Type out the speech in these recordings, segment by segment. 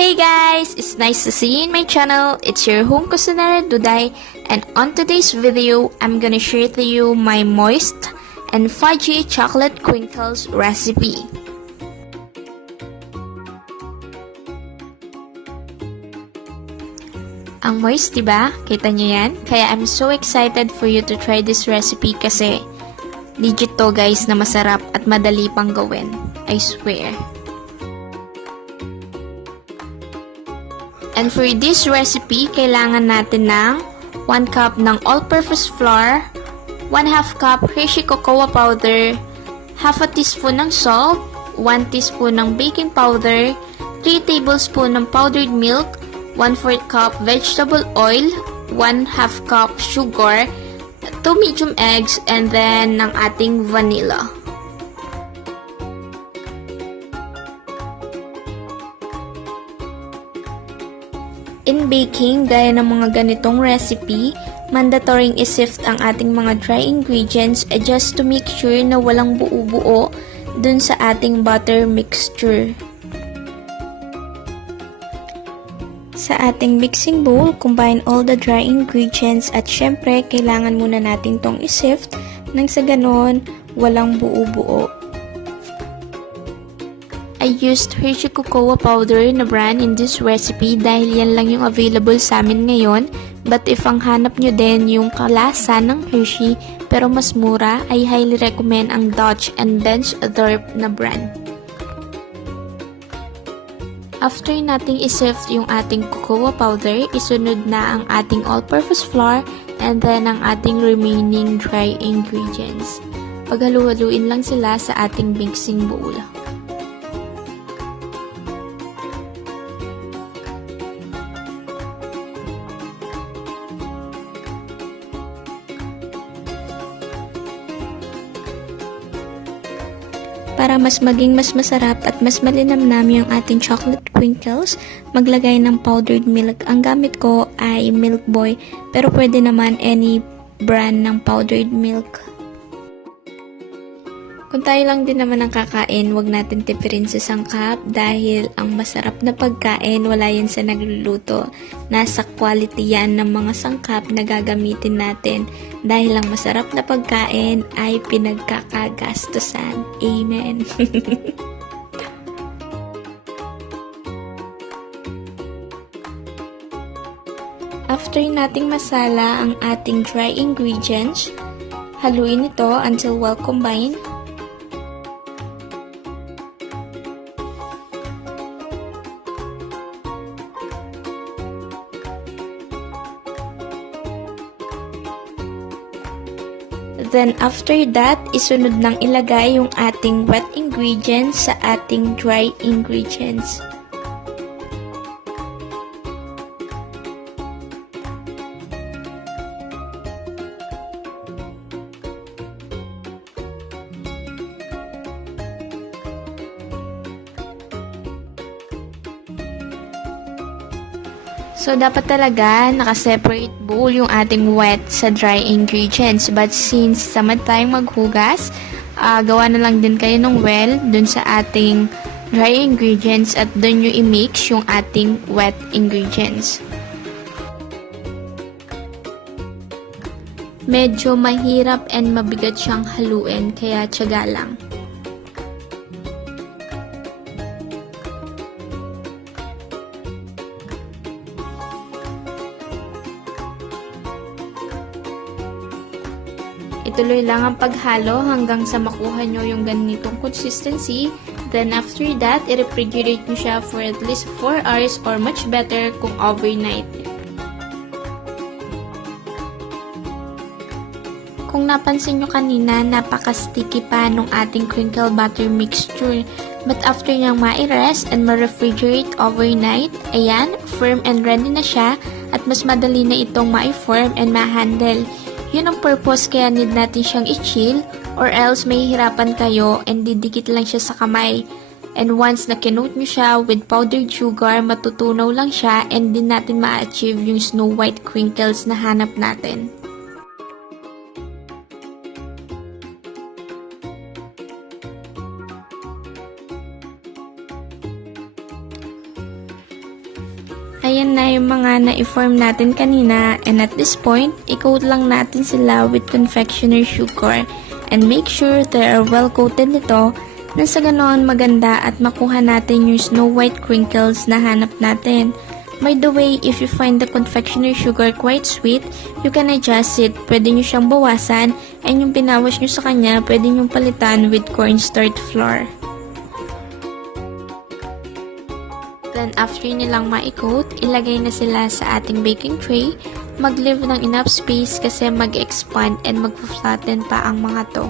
Hey guys! It's nice to see you in my channel. It's your home kusinera Duday, and on today's video, I'm gonna share to you my moist and fudgy chocolate crinkles recipe. Ang moist, diba? Kita nyo yan? Kaya I'm so excited for you to try this recipe kasi legit to guys na masarap at madali pang gawin. I swear. And for this recipe, kailangan natin ng 1 cup ng all-purpose flour, 1/2 cup hershey cocoa powder, half a teaspoon ng salt, 1 teaspoon ng baking powder, 3 tablespoon ng powdered milk, 1/4 cup vegetable oil, 1/2 cup sugar, 2 medium eggs, and then ng ating vanilla. In baking, gaya ng mga ganitong recipe, mandatoryong isift ang ating mga dry ingredients just to make sure na walang buo-buo dun sa ating butter mixture. Sa ating mixing bowl, combine all the dry ingredients at syempre, kailangan muna natin tong isift nang sa ganon, walang buo-buo. I used hershey cocoa powder na brand in this recipe dahil yan lang yung available sa amin ngayon. But if ang hanap nyo din yung kalasa ng Hershey pero mas mura, I highly recommend ang Dutch and Bench Derp na brand. After nating isift yung ating cocoa powder, isunod na ang ating all-purpose flour and then ang ating remaining dry ingredients. Paghalu-haluin lang sila sa ating mixing bowl. Para mas maging mas masarap at mas malinamnam yung ating chocolate crinkles, maglagay ng powdered milk. Ang gamit ko ay Milk Boy, pero pwede naman any brand ng powdered milk. Kung tayo lang din naman ang kakain, wag natin tipirin sa sangkap dahil ang masarap na pagkain, wala yan sa nagluluto. Nasa quality yan ng mga sangkap na gagamitin natin dahil ang masarap na pagkain ay pinagkakagastusan. Amen! After nating masala ang ating dry ingredients, haluin ito until well combined. Then, after that, isunod nang ilagay yung ating wet ingredients sa ating dry ingredients. So, dapat talaga naka-separate bowl yung ating wet sa dry ingredients. But since tamad tayong maghugas, gawa na lang din kayo ng well dun sa ating dry ingredients at dun nyo i-mix yung ating wet ingredients. Medyo mahirap and mabigat siyang haluin, kaya tiyaga lang. Ituloy lang ang paghalo hanggang sa makuha nyo yung ganitong consistency. Then after that, i-refrigerate nyo siya for at least 4 hours or much better kung overnight. Kung napansin nyo kanina, napaka-sticky pa nung ating crinkle butter mixture. But after nyang ma-rest and ma-refrigerate overnight, ayan, firm and ready na siya at mas madali na itong ma-form and ma-handle. Yun ang purpose kaya need natin siyang i-chill or else mahihirapan kayo and didikit lang siya sa kamay. And once na kinoat nyo siya with powdered sugar, matutunaw lang siya and din natin ma-achieve yung snow white crinkles na hanap natin. ayan na yung mga na-form natin kanina, and at this point, i-coat lang natin sila with confectioner sugar and make sure they are well coated nito na sa ganoon maganda at makuha natin yung snow white crinkles na hanap natin. By the way, if you find the confectioner sugar quite sweet, you can adjust it. Pwede nyo siyang bawasan, and yung pinawas nyo sa kanya, pwede nyo palitan with cornstarch flour. Then, after nilang ma-coat, ilagay na sila sa ating baking tray. Mag-leave ng enough space kasi mag-expand and mag-flatten pa ang mga to.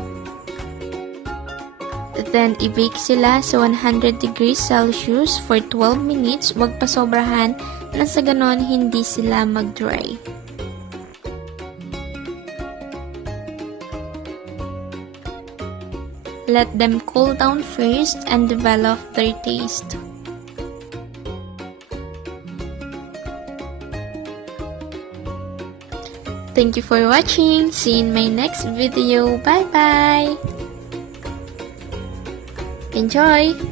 Then, i-bake sila sa 100 degrees Celsius for 12 minutes. Huwag pa sobrahan na sa ganon hindi sila mag-dry. Let them cool down first and develop their taste. Thank you for watching. See you in my next video. Bye-bye! Enjoy!